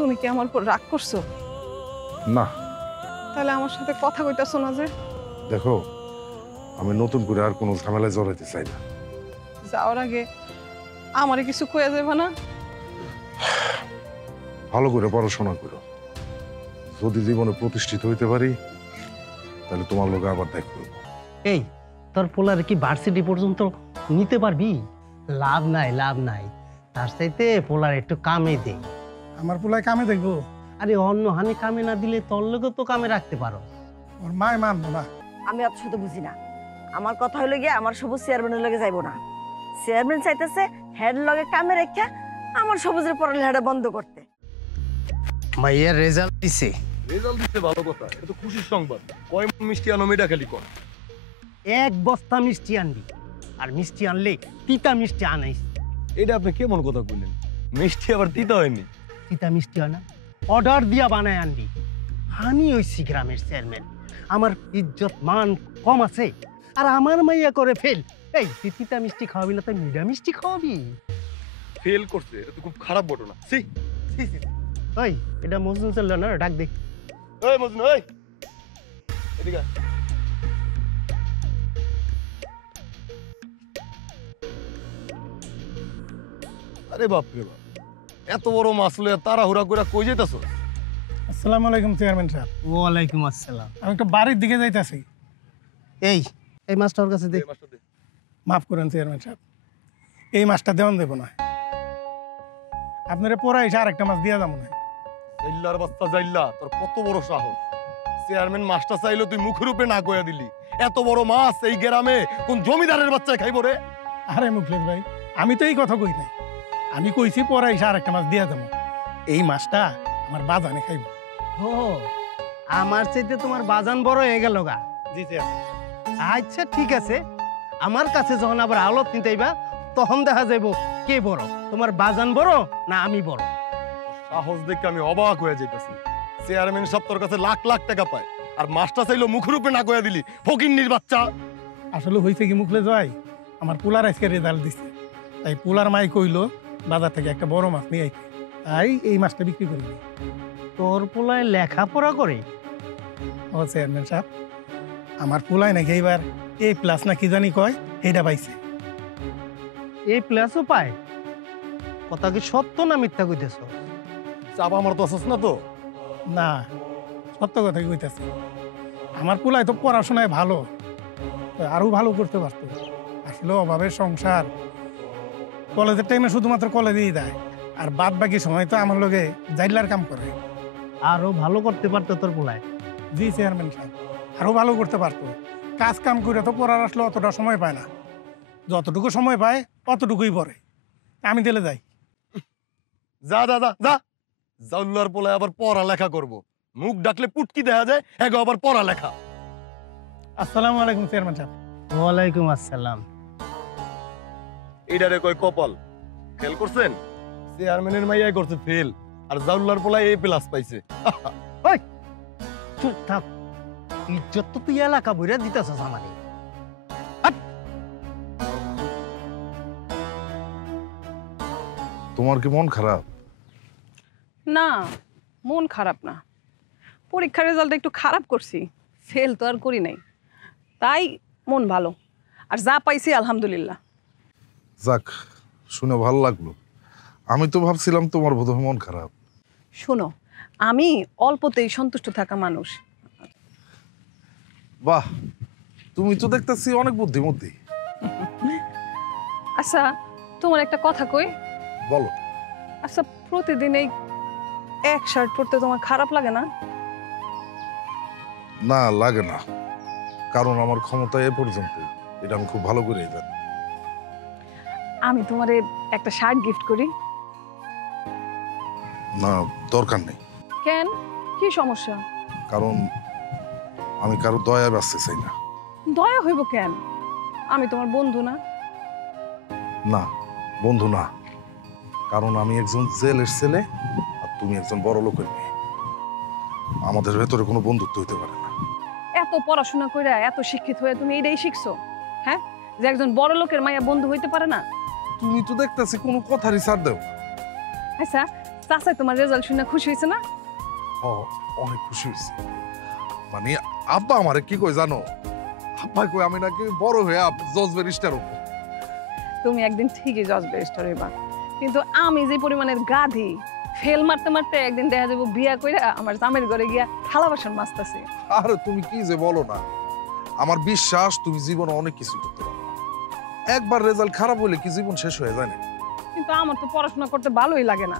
তুমি কি আমার উপর রাগ করছো? না। তাহলে আমার সাথে কথা কইতাছো না যে? দেখো, আমি নতুন করে আর কোনো ঝামেলায় জড়াইতে চাই না। যাওয়ার আগে আমারে কিছু কইয়া যাবে না? ভালো করে পড়াশোনা করো, যদি জীবনে প্রতিষ্ঠিত হইতে পারি তাহলে তোমার লোকে আবার দেখ করবো। এই তোর পোলার কি ভার্সিটি পর্যন্ত নিতে পারবি? লাভ নাই, লাভ নাই। তার চাইতে পোলার একটু কামে দে। আমার পোলায় কামে দেখবো? আরে অন্য হানি কামে না দিলে তোর লোকে তো কামে রাখতে পারো। ওর মায় মানবো না। আমি অত শত বুঝি না। আমার কথা হইলো গিয়ে আমার সবুজ চেয়ারম্যানের লগে যাইবো না। চেয়ারম্যান চাইতেছে হেড লগে কামে রেখা আমার সবুজের পড়ালেখাটা বন্ধ করতে। মাইয়ের রেজাল্ট দিছে। রেজাল্ট দিতে ভালো কথা, এটা তো খুশির সংবাদ। কয় মণ মিষ্টি আনো মেয়েটা খালি কর। এক বস্তা মিষ্টি আনবি, আর মিষ্টি আনলে তিতা মিষ্টি আনাইস। এটা আপনি কেমন কথা কইলেন? মিষ্টি আবার তিতা হয়নি? তিতা মিষ্টি হয় না, অর্ডার দিয়া বানায় আনবি। আমি হইছি গ্রামের চেয়ারম্যান, আমার ইজ্জত মান কম আছে, আর আমার মাইয়া করে ফেল। এই তুই তিতা মিষ্টি খাওয়াবি না, তুই মিঠা মিষ্টি খাওয়াবি? ফেল করছে, এটা তো খুব খারাপ ঘটনা। সি ওই এটা মজনু চললো না, ডাক দে। ওই মজনু, ওই এদিকে আয়। আরে বাপ রে বাপ, এত বড় মাছ লইয়া তাড়াহুড়া করে কই যাইতাছ? আসসালামু আলাইকুম চেয়ারম্যান সাহেব। ওয়ালাইকুম আসসালাম। আমি একটা বাড়ির দিকে যাইতাছি। এই এই মাছটা ওর কাছে দে। মাফ করেন চেয়ারম্যান সাহেব, এই মাছটা দেওয়ান দেবো না। আপনারা পড়া এসে আরেকটা মাছ দিয়া যাবো না। জাইল্লার বাচ্চা জাইল্লা, তোর কত বড় সাহস! চেয়ারম্যান মাছটা চাইলো তুই মুখের উপরে না কইয়া দিলি। এত বড় মাছ এই গ্রামে কোন জমিদারের বাচ্চা খাইব রে? আরে মুখলেশ ভাই, আমি তো এই কথা কই নাই। আমি কইছি পড়া এসে আরেকটা মাছ দিয়া যাবো। এই মাছটা আমার বাজানে খাইব। ও আমার চাইতে তোমার বাজান বড় হয়ে গেল গা। জি চেয়ারম্যান। আচ্ছা ঠিক আছে, আমার কাছে যখন আবার আলত নিতেইবা তখন দেখা যাইব কে বড়, তোমার বাজান বড় না আমি বড়। সাহস দেখে আমি অবাক হয়ে যাইতাছি। চেয়ারম্যান সব তোর কাছে লাখ লাখ টাকা পায়, আর মাছটা চাইলো মুখের উপরে না কইয়া দিলি। ফকিন্নির বাচ্চা! আসলে হয়েছে কি মুখলেশ ভাই, আমার পোলার আজকে রেজাল্ট দিছে, তাই পোলার মাই কইলো বাজার থেকে একটা বড় মাছ নিয়ে আইতে, তাই এই মাছটা বিক্রি করি। তোর পোলায় লেখাপড়া করে? ও চেয়ারম্যান সাহেব, আমার পোলায় নাকি এইবার A+ না কি জানি কয়, এইটা পাইছে। এই প্লাসও পায়? কথা কি সত্য না মিথ্যা কইতেছ? চাপ আমার তো আসছ না তো? না, সত্য কথাই কইতাছি। আমার পোলায় তো পড়াশোনায় ভালো, তো আরো ভালো করতে পারতো। আসলে অভাবের সংসার, কলেজের টাইমে শুধুমাত্র কলেজেই দেয়, আর বাদ বাকি সময় তো আমার লগে জাইলার কাম করে। আরো ভালো করতে পারতো তোর পোলায়। জি চেয়ারম্যান সাহেব, আরো ভালো করতে পারতো। কাজ কাম করে তো পড়ার আসলে অতটা সময় পায় না, যতটুকু সময় পায় অতটুকুই পড়ে। আমি দিলে যাই। যা যা যা যা, জাউল্লার পোলায় আবার পড়ালেখা করব। মুখ ডাকলে পুটকি দেখা যায়, এগো আবার পড়ালেখা। আসসালামু আলাইকুম চেয়ারম্যান সাহেব। ওয়ালাইকুম আসসালাম। এইটারে কয় কপাল। ফেল করছেন? চেয়ারম্যানের মাইয়াই করছে ফেল, আর জাউল্লার পোলায় A+ পাইছে। ওই চুপ থাক, ইজ্জত তো তুই এলাকা বইরা দিতেছস আমারে। তোমার কি মন খারাপ? না, মন খারাপ না। পরীক্ষার রেজাল্ট একটু খারাপ করছি, ফেল তো আর করি নাই, তাই মন ভালো। আর যা পাইছি আলহামদুলিল্লাহ। যাক, শুনে ভালো লাগলো। আমি তো ভাবছিলাম তোমার বোধহয় মন খারাপ। শোনো, আমি অল্পতেই সন্তুষ্ট থাকা মানুষ। বাহ, তুমি তো দেখতেছি অনেক বুদ্ধিমতী। আচ্ছা, তোমার একটা কথা কই। বলো। আচ্ছা, প্রতিদিন এই এক শার্ট পরতে তোমার খারাপ লাগে না? না, লাগে না, কারণ আমার ক্ষমতা এ পর্যন্ত, এটা আমি খুব ভালো করে জানি। আমি তোমারে একটা শার্ট গিফট করি। না, দরকার নেই। কেন, কি সমস্যা? কারণ আমি কারো দয়া বাঁচতে চাই না। দয়া হইব কেন? আমি তোমার বন্ধু না? না, বন্ধু না, কারণ আমি একজন জেলের ছেলে আর তুমি একজন বড় লোকের মেয়ে। আমাদের ভেতরে কোনো বন্ধুত্ব হইতে পারে না। এত পড়াশোনা কইরা এত শিক্ষিত হয়ে তুমি এটাই শিখছো, হ্যাঁ, যে একজন বড় লোকের মাইয়া বন্ধু হইতে পারে না? তুমি তো দেখতেছি কোনো কথারই ছাড় দেও। আচ্ছা, চাচা তোমার রেজাল্ট শুনে খুশি হয়েছে না? অনেক খুশি হয়েছি। মানে আব্বা আমারে কি কই জানো, আব্বা কই আমি নাকি বড় হয়ে জজ ব্যারিস্টার হবো। তুমি একদিন ঠিকই জজ ব্যারিস্টার হইবা, কিন্তু আমি যে পরিমাণের গাধি, ফেল মারতে মারতে একদিন দেখা যাবো বিয়া কইরা আমার জামের ঘরে গিয়া থালা বাসন মাজতাছি। আরে তুমি কি যে বলো না, আমার বিশ্বাস তুমি জীবনে অনেক কিছু করতে পারো। একবার রেজাল্ট খারাপ হলে কি জীবন শেষ হয়ে যায় না? কিন্তু আমার তো পড়াশোনা করতে ভালোই লাগে না,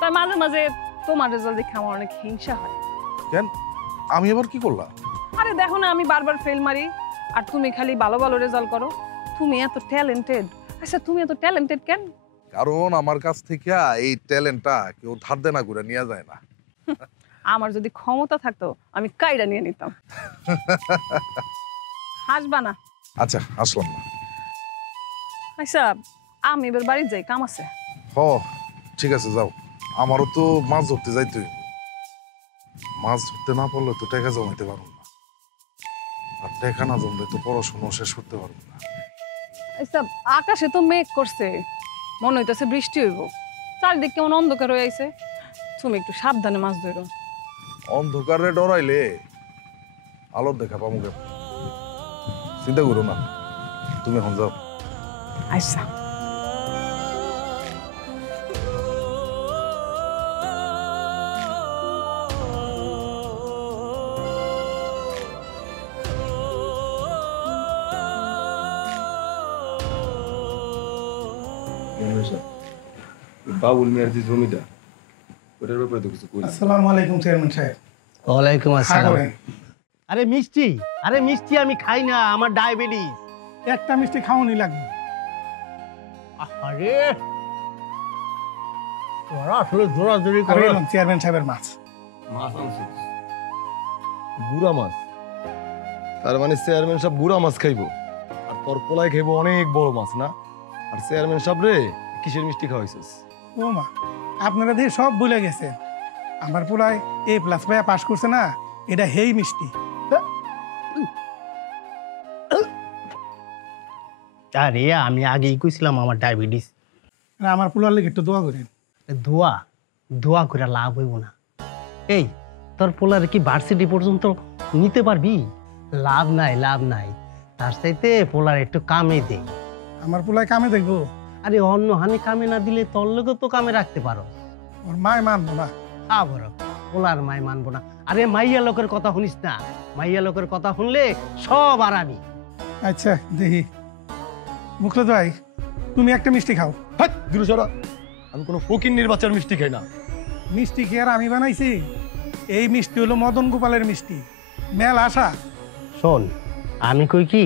তাই মাঝে মাঝে তোমার রেজাল্ট দেখে আমার অনেক হিংসা হয়। কেন, আমি এবার কি করলাম? আরে দেখো না, আমি বারবার ফেল মারি আর তুমি খালি ভালো ভালো রেজাল্ট করো। তুমি এত ট্যালেন্টেড। আচ্ছা তুমি এত ট্যালেন্টেড কেন? কারণ আমার কাছ থেকে এই ট্যালেন্টটা কেউ ধার দেনা করে নিয়ে যায় না। আমার যদি ক্ষমতা থাকতো আমি কাইরা নিয়ে নিতাম। হাসবা না। আচ্ছা আসলাম না। আচ্ছা আমি এবার বাড়ি যাই, কাম আছে। ঠিক আছে যাও, আমারও তো মাছ ধরতে যাইতে হইব। মাছ ধরতে না পারলে তো টাকা জমাইতে পারবো না, আর টাকা না জমলে তো পড়াশোনা শেষ করতে পারবো না। আচ্ছা আকাশে তো মেঘ করছে, মনে হইতেছে বৃষ্টি হইব, চারিদিক কেমন অন্ধকার হয়ে আইছে। তুমি একটু সাবধানে মাছ ধরো। অন্ধকারে ডরাইলে আলোর দেখা পাবো কেন? চিন্তা করো না, তুমি এখন যাও। আচ্ছা বাবুল মিয়ার যে জমিটা, ওটার ব্যাপারে তো কিছু কই। আসসালামু আলাইকুম চেয়ারম্যান সাহেব। ওয়ালাইকুম হ্যাঁ আসসালাম। করেন। আরে মিষ্টি আমি খাই না, আমার ডায়াবেটিস। একটা মিষ্টি খাওয়ানি লাগবে। আরে তোরা আসলে জোরাজোরি আর করে। এলাম চেয়ারম্যান সাহেবের মাছ। মাছ আনছিস? বুড়া মাছ? তার মানে চেয়ারম্যান সাহেব বুড়া মাছ খাইবো, আর তোর পোলায় খাইবো অনেক বড় মাছ না? আর চেয়ারম্যান সাহেব রে কিসের মিষ্টি খাওয়াইছিস? ও মা, আপনারা দিয়ে সব ভুলে গেছেন। আমার পোলায় A+ পাইয়া পাস করছে না, এটা হেই মিষ্টি। আরে আমি আগেই কইছিলাম আমার ডায়াবেটিস। আর আমার পোলার লেগে একটু দোয়া করেন। দোয়া করে লাভ হইব না। এই তোর পোলার কি ভার্সিটি পর্যন্ত নিতে পারবি? লাভ নাই। তার চাইতে পোলার একটু কামে দে। আমার পোলায় কামে দেখবো, আরে অন্য হানি কামে না দিলে তোর লোকে তো কামে রাখতে পারো। ওর মায় মানবো না। আবার পোলার মাই মানবো না? আরে মাইয়া লোকের কথা শুনিস না, মাইয়া লোকের কথা শুনলে সব আরামি। আচ্ছা দেখি। মুখলেদ ভাই, তুমি একটা মিষ্টি খাও। হাট দূরে সরা, আমি কোনো ফকিন্নির বাচ্চার মিষ্টি খাই না। মিষ্টি কি আর আমি বানাইছি? এই মিষ্টি হলো মদন গোপালের মিষ্টি, মেল আশা। শোন, আমি কই কি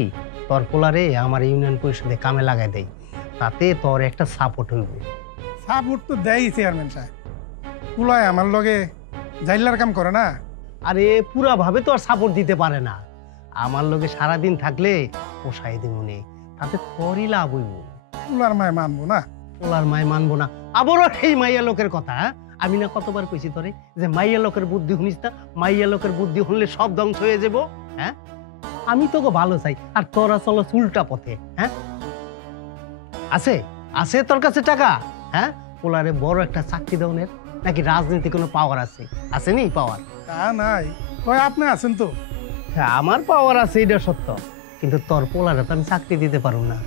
তোর পোলারে আমার ইউনিয়ন পরিষদে কামে লাগাই দেই, তাতে তোর একটা সাপোর্ট হইব। সাপোর্ট তো দেয় চেয়ারম্যান সাহেব। পোলায় আমার লগে জাইলার কাম করে না। আরে পুরা ভাবে তো আর সাপোর্ট দিতে পারে না, আমার লগে সারাদিন থাকলে পোষাই দিমুনে, তাতে তোরই লাভ হইব। পোলার মায় মানবো না। পোলার মাই মানবো না? আবারও সেই মাইয়া লোকের কথা। আমি না কতবার কইছি তোরে যে মাইয়া লোকের বুদ্ধি শুনিস না, মাইয়া লোকের বুদ্ধি শুনলে সব ধ্বংস হয়ে যাব। হ্যাঁ, আমি তোকে ভালো চাই আর তোরা চলো উল্টা পথে। হ্যাঁ, আছে তোর কাছে টাকা? হ্যাঁ, পোলারে বড় একটা চাকরি দেওয়ার নাকি রাজনীতি কোনো পাওয়ার আছে নি পাওয়ার? তা নাই, ওই আপনি আছেন তো। হ্যাঁ, আমার পাওয়ার আছে, এটা সত্য, কিন্তু তোর পোলারে তো আমি চাকরি দিতে পারবো না।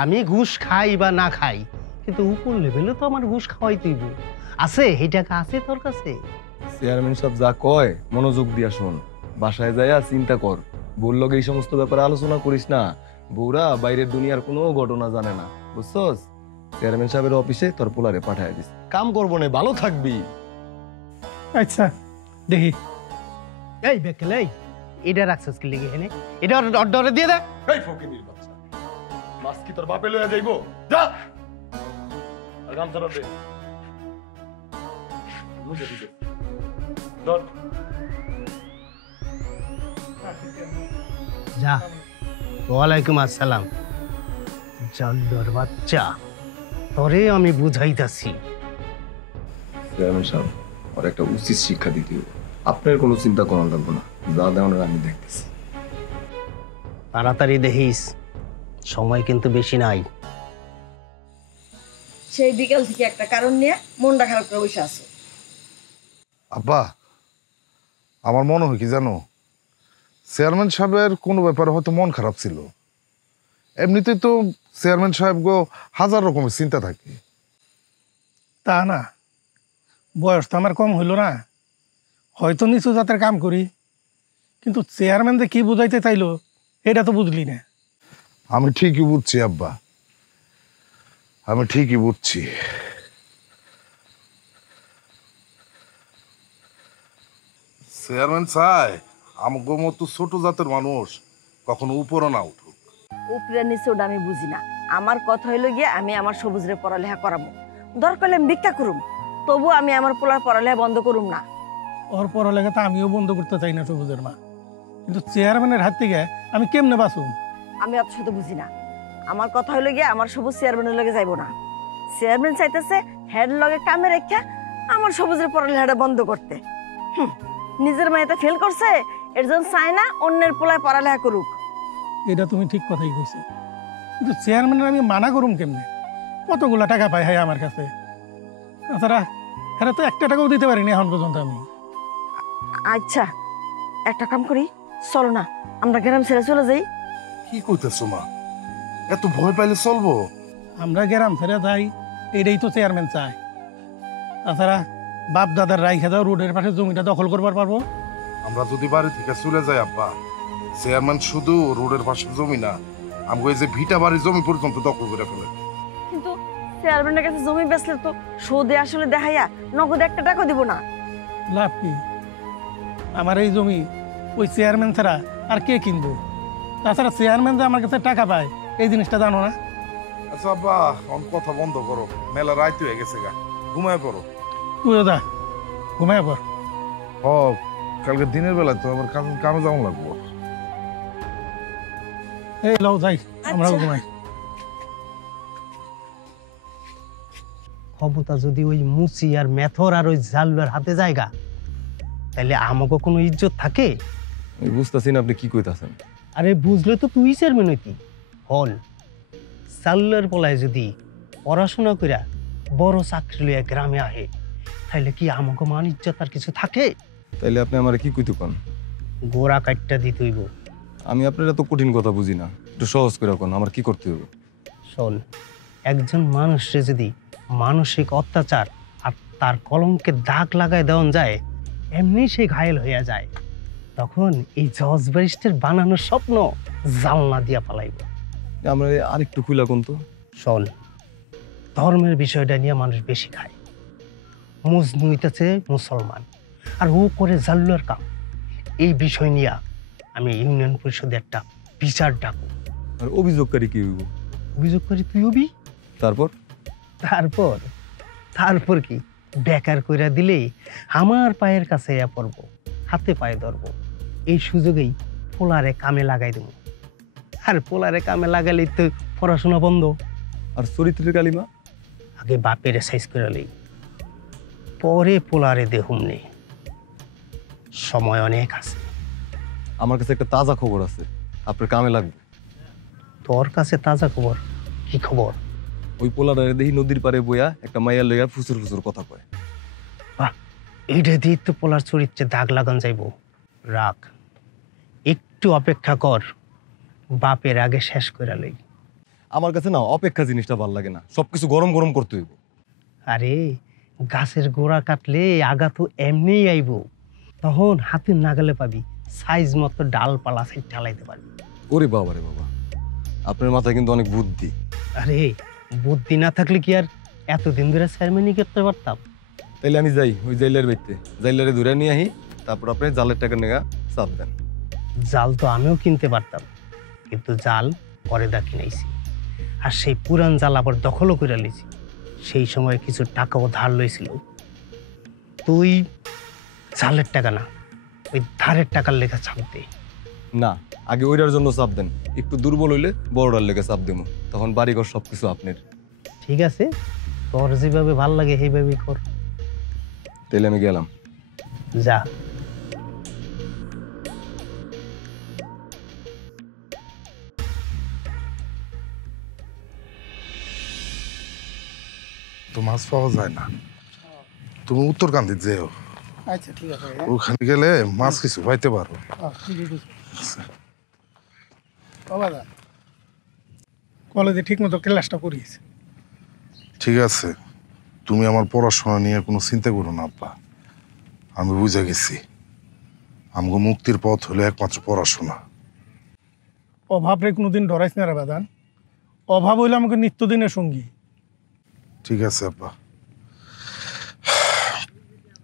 আমি ঘুষ খাই বা না খাই, কিন্তু উপর লেভেলে তো আমার ঘুষ খাওয়াই তুইব। আছে এই টাকা আছে তোর কাছে? চেয়ারম্যান সাহেব যা কয় মনোযোগ দিয়া শোন, বাসায় যাইয়া চিন্তা কর। বউর লগে এই সমস্ত ব্যাপারে আলোচনা করিস না। বউরা বাইরের দুনিয়ার কোনো ঘটনা জানে না, বুঝছস? চেয়ারম্যান সাহেবের অফিসে তোর পোলারে পাঠায় দিস, কাম করবো না, ভালো থাকবি। আচ্ছা দেখি। এই বেকেল, এটা রাখছিস কি লিগে এনে? এটা অর্ডারে দিয়ে দে। এই ফকিনির বাচ্চা, মাছ কি তোর বাপে লইয়া যাইবো? যা আর গামছাটা দে। বুঝে দিতে ধর। যা। ওয়ালাইকুম আসসালাম। জল্দর বাচ্চা, তোরে আমি বুঝাইতাছি। চেয়ারম্যান সাহেব, আর একটা উচিত শিক্ষা দিতে হবে। আপনার কোনো চিন্তা করা লাগবে না, যা দেওয়ার আমি দেখতেছি। তাড়াতাড়ি দেখিস, সময় কিন্তু বেশি নাই। সেই বিকাল থেকে একটা কারণ নিয়ে মনটা খারাপ করে বসে আছো। আব্বা, আমার মনে হয় কি জানো, চেয়ারম্যান সাহেবের কোনো ব্যাপারে হয়তো মন খারাপ ছিল। এমনিতেই তো চেয়ারম্যান সাহেব গো হাজার রকমের চিন্তা থাকে। তা না, বয়স তো আমার কম হইল না, হয়তো নিচু জাতের কাম করি, কিন্তু চেয়ারম্যান যে কি বুঝাইতে চাইলো এটা তো বুঝলি না। আমি ঠিকই বুঝছি আব্বা, আমি ঠিকই বুঝছি। চেয়ারম্যান চায় আমগো মতো ছোট জাতের মানুষ কখনো উপরও না উঠুক। উপরে নিচে ওটা আমি বুঝি না। আমার কথা হইলো গিয়ে আমি আমার সবুজরে পড়ালেখা করাবো, দরকার হলে আমি ভিক্ষা করুম, তবু আমি আমার পোলার পড়ালেখা বন্ধ করুম না। ওর পড়ালেখা তো আমিও বন্ধ করতে চাই না সবুজের মা, কিন্তু চেয়ারম্যানের হাত থেকে আমি কেমনে বাঁচুম? আমি অত শত বুঝি না। আমার কথা হইলো গিয়ে আমার সবুজ চেয়ারম্যানের লগে যাইবো না। চেয়ারম্যান চাইতেছে হেড লগে কামে রেখা আমার সবুজের পড়ালেখাটা বন্ধ করতে। নিজের মায়েতে ফেল করছে, এর জন্য চায় না অন্যের পোলায় পড়ালেখা করুক। এটা তুমি ঠিক কথাই কইছো, কিন্তু চেয়ারম্যানের আমি মানা করুম কেমনে? কতগুলা টাকা পাই হাই আমার কাছে, তাছাড়া এরা তো একটা টাকাও দিতে পারিনি এখন পর্যন্ত আমি। আচ্ছা, একটা কাম করি, চলো না আমরা গ্রাম ছেড়ে চলে যাই। কি কইতেছো মা, এত ভয় পাইলে চলবো? আমরা গ্রাম ছেড়ে যাই, এটাই তো চেয়ারম্যান চায়। তাছাড়া বাপ দাদার রাইখে যাও রোডের পাশে জমিটা দখল করবার পারবো। আমরা যদি বাড়ি থেকে চলে যাই আব্বা, চেয়ারম্যান শুধু রোডের পাশে জমি না, আমগো এই যে ভিটা বাড়ির জমি পর্যন্ত দখল করে ফেলে। কিন্তু চেয়ারম্যানের কাছে জমি বেচলে তো সুদে আসলে দেখাইয়া নগদ একটা টাকা দিব না। লাভ কি? আমার এই জমি ওই চেয়ারম্যান ছাড়া আর কে কিনবো? তাছাড়া চেয়ারম্যান যে আমার কাছে টাকা পায় এই জিনিসটা জানো না? আচ্ছা আব্বা, অন কথা বন্ধ করো, মেলা রাইত হয়ে গেছে গা, ঘুমায় পড়ো। তুইও যা, ঘুমায় পর। ও, কালকে দিনের বেলায় তো আবার কামে যাওয়া লাগবো। এই লও যাই, আমরাও আচ্ছা। ঘুমাই। ক্ষমতা যদি ওই মুচি আর মেথর আর ওই জালুয়ার হাতে জায়গা, তাহলে আমাকে কোনো ইজ্জত থাকে? আমি বুঝতেছি না আপনি কি কইতাছেন। আরে বুঝলে তো তুই চেয়ারম্যান হইতি। হল জালুয়ার পলায় যদি পড়াশোনা কইরা বড় চাকরি লইয়া গ্রামে আহে, তাহলে কি আমাকে মান ইজ্জত আর কিছু থাকে? তাইলে আপনি আমার কি কইতে কোন? গোড়া কাটটা দিতে হইব। আমি আপনার এত কঠিন কথা বুঝি না, একটু সহজ করে কোন আমার কি করতে হবে। শোন, একজন মানুষে যদি মানসিক অত্যাচার আর তার কলঙ্কে দাগ লাগায় দেওয়া যায়, এমনি সে ঘায়েল হইয়া যায়, তখন এই জজ ব্যারিস্টার বানানোর স্বপ্ন জালনা দিয়া পালাইব। আমরা আরেকটু খুলা কোন তো। শোন, ধর্মের বিষয়টা নিয়ে মানুষ বেশি খায়। মজনু হইতেছে মুসলমান আর ও করে জাল্লুয়ার কাম। এই বিষয় নিয়ে আমি ইউনিয়ন পরিষদে একটা বিচার ডাকব। আর অভিযোগকারী কি হইব? অভিযোগ করি তুই হবি। তারপর তারপর তারপর কি বেকার কইরা দিলেই আমার পায়ের কাছে ইয়া পড়ব, হাতে পায়ে ধরব। এই সুযোগেই পোলারে কামে লাগাই দেব। আর পোলারে কামে লাগালেই তো পড়াশোনা বন্ধ। আর চরিত্রের কালিমা? আগে বাপের সাইজ করে লই, পরে পোলারে দেহুম নেই। সময় অনেক আছে। আমার কাছে একটা তাজা খবর আছে, আপনার কামে লাগবে। তোর কাছে তাজা খবর? কি খবর? ওই পোলারে দেখি নদীর পাড়ে বইয়া একটা মাইয়া লইয়া ফুসুর ফুসুর কথা কয়। বাহ, এইটা দিয়ে তো পোলার চরিত্রে দাগ লাগান যাইব। রাখ, একটু অপেক্ষা কর, বাপের আগে শেষ করে লই। আমার কাছে না অপেক্ষা জিনিসটা ভাল লাগে না, সবকিছু গরম গরম করতে হইব। আরে গাছের গোড়া কাটলে আগা তো এমনিই আইব, তখন হাতের নাগালে পাবি, সাইজ মতো ডালপালা সাইড ঢালাইতে পারবি। ওরে বাবা রে বাবা, আপনার মাথায় কিন্তু অনেক বুদ্ধি। আরে বুদ্ধি না থাকলে কি আর এতদিন ধরে চেয়ারম্যানই করতে পারতাম? তাইলে আমি যাই ওই জাইলার বাড়িতে, জাইলারে ধরে নিয়ে আহি, তারপর আপনি জালের টাকা নেগা চাপ দেন। জাল তো আমিও কিনতে পারতাম, কিন্তু জাল পরে দা কিনাইছি। আর সেই পুরান জাল আবার দখলও করে লিছি। সেই সময় কিছু টাকাও ধার লইছিল। তুই জালের টাকা না, ওই ধারের টাকার লেখা ছাপতে। না, আগে ওইটার জন্য চাপ দেন, একটু দুর্বল হইলে বড়টার লেগে চাপ দেবো, তখন বাড়িঘর সবকিছু আপনার। ঠিক আছে, তোর যেভাবে ভাল লাগে সেইভাবেই কর। তাইলে আমি গেলাম। যা। তো মাছ পাওয়া যায় না, তুমি উত্তরকান্দি যেও। আচ্ছা ঠিক আছে ভাইয়া। ওখানে গেলে মাছ কিছু পাইতে পারো। ঠিকই বুঝছি। বাবা কলেজে ঠিক মতো ক্লাসটা করিস। ঠিক আছে, তুমি আমার পড়াশোনা নিয়ে কোনো চিন্তা করো না আব্বা। আমি বুঝে গেছি আমগো মুক্তির পথ হলো একমাত্র পড়াশোনা। অভাব রে কোনোদিন ডরাইস না রে বাদান। অভাব হইলে আমাকে নিত্যদিনের সঙ্গী। ঠিক আছে আব্বা,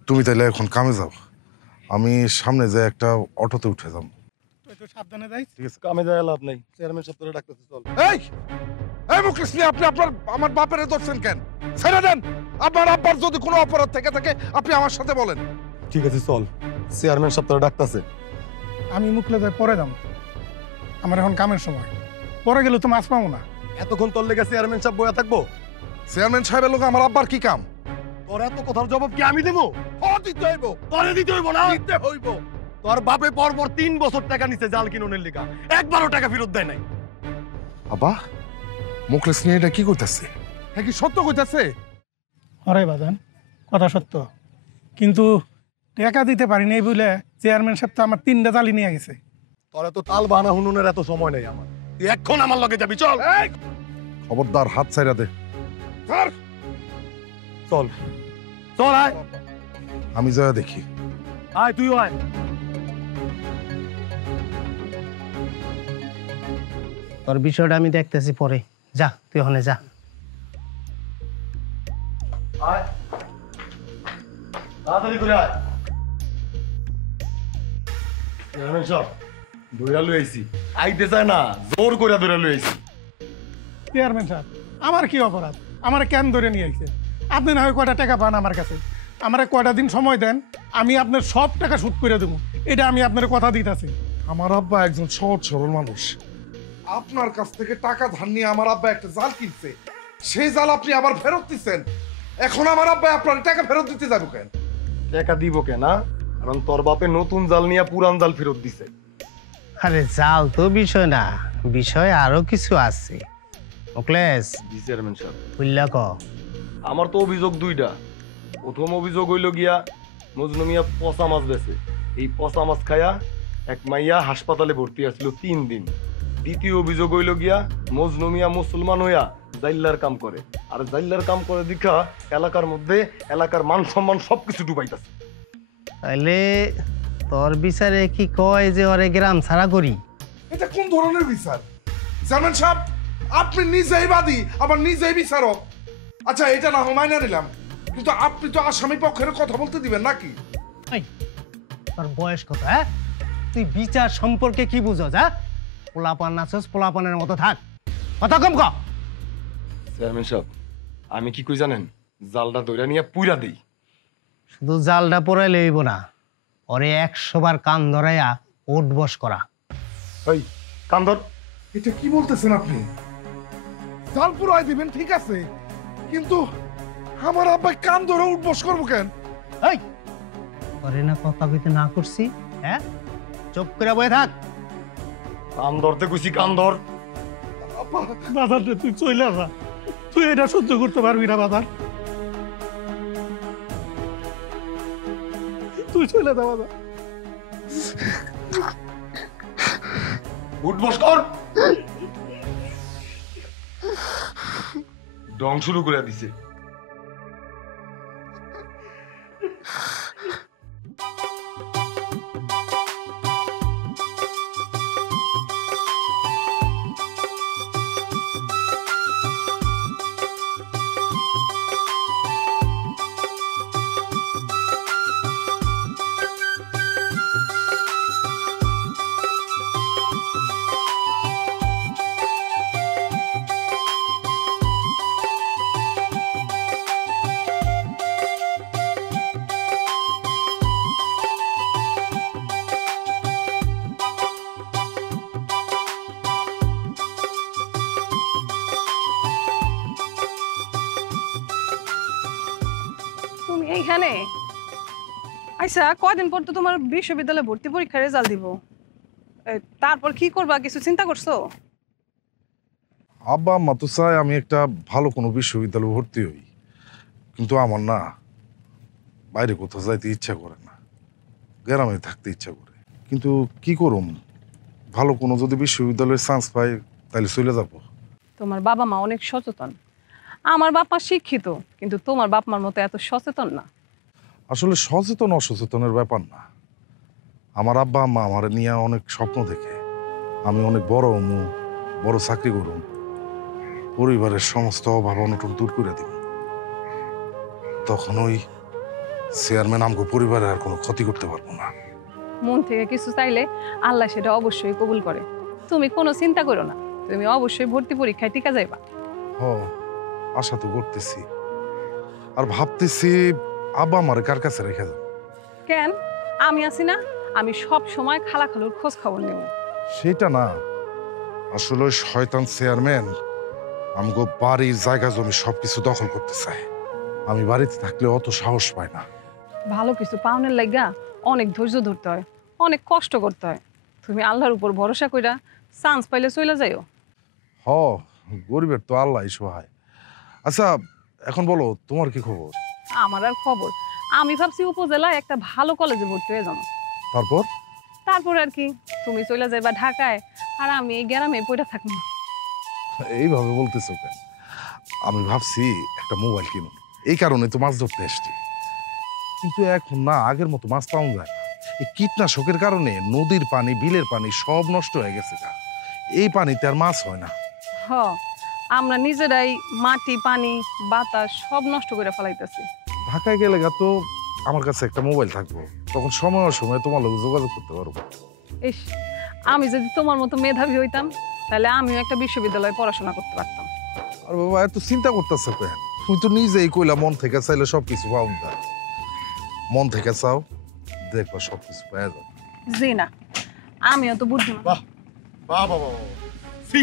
তুমি তাহলে এখন কামে যাও, আমি সামনে যাই একটা অটোতে উঠে যাবো। তুই তো সাবধানে যাইস। ঠিক আছে, কামে যায় লাভ নাই, চেয়ারম্যান সাহেব তোরে ডাকতেছে, চল। এই এই মুকেশ মিয়া, আপনি আমার বাপের ধরছেন কেন? ছেড়ে দেন। আপনার আব্বার যদি কোনো অপরাধ থেকে থাকে আপনি আমার সাথে বলেন। ঠিক আছে চল, চেয়ারম্যান সাহেব তোরে ডাকতেছে। আমি মুখলে যাই পরে যাম, আমার এখন কামের সময়। পরে গেলে তো মাছ পাবো না। এতক্ষণ তোর লেগে চেয়ারম্যান সাহেব বয়া থাকবো? চেয়ারম্যান সাহেবের লোক আমার আব্বার কি কাম? তোর এত কথার জবাব কি আমি দেবো? দিতে হইব, তোরে দিতে হইব না? দিতে হইব। তোর বাপে পরপর 3 বছর টাকা নিছে জাল কিনুনের লিগা, একবারও টাকা ফেরত দেয় নাই। আব্বা, মুকেশ মিয়া এটা কি করতেছে? হ্যাঁ কি সত্য কইতাছে? হরে বাদান, কথা সত্য, কিন্তু টাকা দিতে পারিনি এই বলে চেয়ারম্যান সাহেব তো আমার 3টা জালি নিয়ে গেছে। তোর এত তাল বাহানা হুনুনের এত সময় নেই আমার, তুই এখন আমার লগে যাবি, চল। খবরদার হাত ছাইরা দে। চল চল, আয় আমি যা দেখি। আয়, তুইও আয়। তোর বিষয়টা আমি দেখতেছি পরে, যা তুই ওখানে যা। আয় তাড়াতাড়ি করে আয়। চেয়ারম্যান সাহেব ধইরা লই আইছি, আইতে চায় না, জোর করে ধইরা লই আইছি। চেয়ারম্যান সাহেব, আমার কি অপরাধ? আমার কেন ধরে নিয়ে আইছে? আপনি না হয় কয়টা টাকা পান আমার কাছে, আমার কয়টা দিন সময় দেন, আমি আপনার সব টাকা শোধ করে দেবো। এটা আমি আপনার কথা দিতেছি। আমার আব্বা একজন সহজ সরল মানুষ, আপনার কাছ থেকে টাকা ধার নিয়ে আমার আব্বা একটা জাল কিনছে, সেই জাল আপনি আবার ফেরত দিচ্ছেন। এখন আমার আব্বা আপনার টাকা ফেরত দিতে যাবো কেন? টাকা দিব কেন? কারণ তোর বাপে নতুন জাল নিয়ে পুরান জাল ফেরত দিছে। আরে জাল তো বিষয় না, বিষয় আরো কিছু আছে। মুকলেশ, জি চেয়ারম্যান সাহেব। বুঝলা ক? আমার তো অভিযোগ 2টা। প্রথম অভিযোগ হইল গিয়া মজনু মিয়া পচা মাছ বেছে, এই পচা মাছ খায়া এক মাইয়া হাসপাতালে ভর্তি আছিল 3 দিন। দ্বিতীয় অভিযোগ হইল গিয়া মজনু মিয়া মুসলমান হইয়া জাইল্লার কাম করে, আর জাইল্লার কাম করে দেখা এলাকার মধ্যে এলাকার মান সম্মান সবকিছু ডুবাইতাছে। তাইলে তোর বিচারে কি কয় যে ওরে গ্রাম ছাড়া করি? এটা কোন ধরনের বিচার চেয়ারম্যান সাহেব? আপনি নিজেই বাদী আবার নিজেই বিচারক। আচ্ছা এটা না হয় মাইনা নিলাম, কিন্তু আপনি তো আসামি পক্ষের কথা বলতে দিবেন নাকি? এই, তোর বয়স কত? হ্যাঁ, তুই বিচার সম্পর্কে কি বুঝছ? হ্যাঁ, পোলাপান নাচস, পোলাপানের মতো থাক, কথা কম ক। চেয়ারম্যান সাহেব, আমি কি কই জানেন? জালটা ধইরা নিয়ে পুইরা দেই। শুধু জালটা পড়াইলে হইব না, ওরে 100 বার কান ধরাইয়া ওঠ বস করা। ওই কান্দর, এটা কি বলতেছেন আপনি? জাল পুরাই দিবেন ঠিক আছে, কিন্তু আমার আব্বা কান ধরে উঠবস করবো কেন? এই, ওরে না কথা কইতে না করছি? হ্যাঁ, চুপ করে বয়ে থাক। কান ধরতে কইছি, কান ধর। বাজার রে, তুই চলে যা, তুই এটা সহ্য করতে পারবি না বাজার, তুই চলে যা বাজার। উঠ বস কর। ডং শুরু করে দিছে। তুমি এইখানে আচ্ছা, কয়দিন পর তো তোমার বিশ্ববিদ্যালয়ে ভর্তি পরীক্ষার রেজাল্ট দিব, তারপর কি করবা কিছু চিন্তা করছো? আব্বা আম্মা তো চায় আমি একটা ভালো কোনো বিশ্ববিদ্যালয়ে ভর্তি হই, কিন্তু আমার না বাইরে কোথাও যাইতে ইচ্ছা করে না। গ্রামে থাকতে ইচ্ছা করে, কিন্তু কি করুম, ভালো কোনো যদি বিশ্ববিদ্যালয়ের চান্স পাই তাহলে চলে যাব। তোমার বাবা মা অনেক সচেতন। আমার বাপ মা শিক্ষিত, কিন্তু তোমার বাপ মার মতো এত সচেতন না। আসলে সচেতন অসচেতনের ব্যাপার না, আমার আব্বা আম্মা আমার নিয়ে অনেক স্বপ্ন দেখে আমি অনেক বড় হমু, বড় চাকরি করুম, পরিবারের সমস্ত অভাব অনটন দূর করে দিব। তখন ওই চেয়ারম্যান আমগো পরিবারের আর কোনো ক্ষতি করতে পারবো না। মন থেকে কিছু চাইলে আল্লাহ সেটা অবশ্যই কবুল করে। তুমি কোনো চিন্তা করো না, তুমি অবশ্যই ভর্তি পরীক্ষায় টিকা যাইবা। হ, আশা তো করতেছি, আর ভাবতেছি আব্বা আমার কার কাছে রেখে যাব। কেন? আমি আছি না, আমি সব সময় খালা খালুর খোঁজ খবর নেব। সেটা না, আসলে ওই শয়তান চেয়ারম্যান আমগো বাড়ির জায়গা জমি সবকিছু দখল করতে চায়। আমি বাড়িতে থাকলে অত সাহস পাই না। ভালো কিছু পাওনের লাগা অনেক ধৈর্য ধরতে হয়, অনেক কষ্ট করতে হয়। তুমি আল্লাহর উপর ভরসা কইরা চান্স পাইলে চলে যাইও। হ, গরিবের তো আল্লাহ সহায়। আচ্ছা, এখন বলো তোমার কি খবর? আমার আর খবর, আমি ভাবছি উপজেলায় একটা ভালো কলেজে ভর্তি হয়ে যাবো। তারপর? তারপর আর কি, তুমি চলে যাইবা ঢাকায়, আর আমি এই গ্রামে পড়ে থাকবো। এইভাবে বলতেছো কেন? আমি ভাবছি একটা মোবাইল কিনুন, এই কারণে তো মাছ ধরতে এসছি। কিন্তু এখন না, আগের মতো মাছ পাওয়া যায় না। এই কীটনাশকের কারণে নদীর পানি, বিলের পানি সব নষ্ট হয়ে গেছে। এই পানিতে আর মাছ হয় না। হ, আমরা নিজেরাই মাটি, পানি, বাতাস সব নষ্ট করে ফেলাইতেছি। ঢাকায় গেলে তো আমার কাছে একটা মোবাইল থাকবো, তখন সময় সময় তোমার লোক যোগাযোগ করতে পারবো। ইস, আমি যদি তোমার মতো মেধাবী হইতাম, তাহলে আমিও একটা বিশ্ববিদ্যালয়ে পড়াশোনা করতে পারতাম। আর বাবা, এত চিন্তা করতেছো কেন? তুমি তো নিজেই কইলা মন থেকে চাইলে সবকিছু পাওয়া যায়। মন থেকে চাও, দেখবা সবকিছু পাওয়া যাবে। জি না, আমিও তো বুদ্ধিমান। বাহ বাহ বাহ বাহ, সি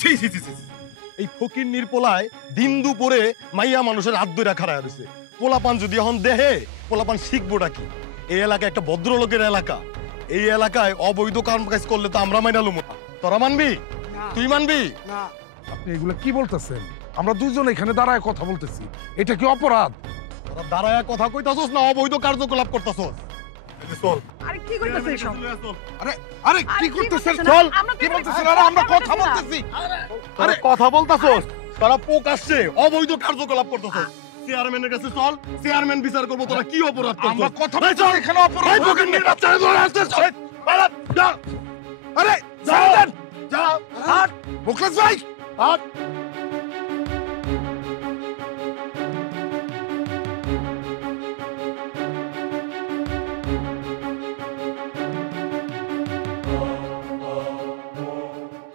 সি সি সি সি। এই ফকির নির্পোলায় দিন দুপুরে মাইয়া মানুষের হাত ধরে খাড়ায় রয়েছে। পোলাপান যদি এখন দেহে, পোলাপান শিখবোটা কি? এই এলাকা একটা ভদ্রলোকের এলাকা। এই এলাকায় অবৈধ কাম কাজ করলে তো আমরা মাইনা লুমু। তোরা মানবি? তুই মানবি? আপনি এগুলো কি বলতেছেন? আমরা দুজন এখানে দাঁড়ায় কথা বলতেছি, এটা কি অপরাধ? তোরা দাঁড়ায় কথা কইতাছস না অবৈধ কার্যকলাপ করতাছস? চল। আরে কি কইতাছিস এসব? আরে আরে কি করতেছেন? চল। কি বলতেছেন? আরে আমরা কথা বলতেছি। আরে কথা বলতাছস? তারা পোক আসছে, অবৈধ কার্যকলাপ করতাছস। চেয়ারম্যানের কাছে চল, চেয়ারম্যান বিচার করবো তোরা কি অপরাধ করছস। আমরা কথা বলছি, এখানে অপরাধ। এই ফকির নির্বাচনে ধরে আসছিস। পালা, যা। আরে যা, যান, যা, হাট, মুখলেস ভাই। হাট।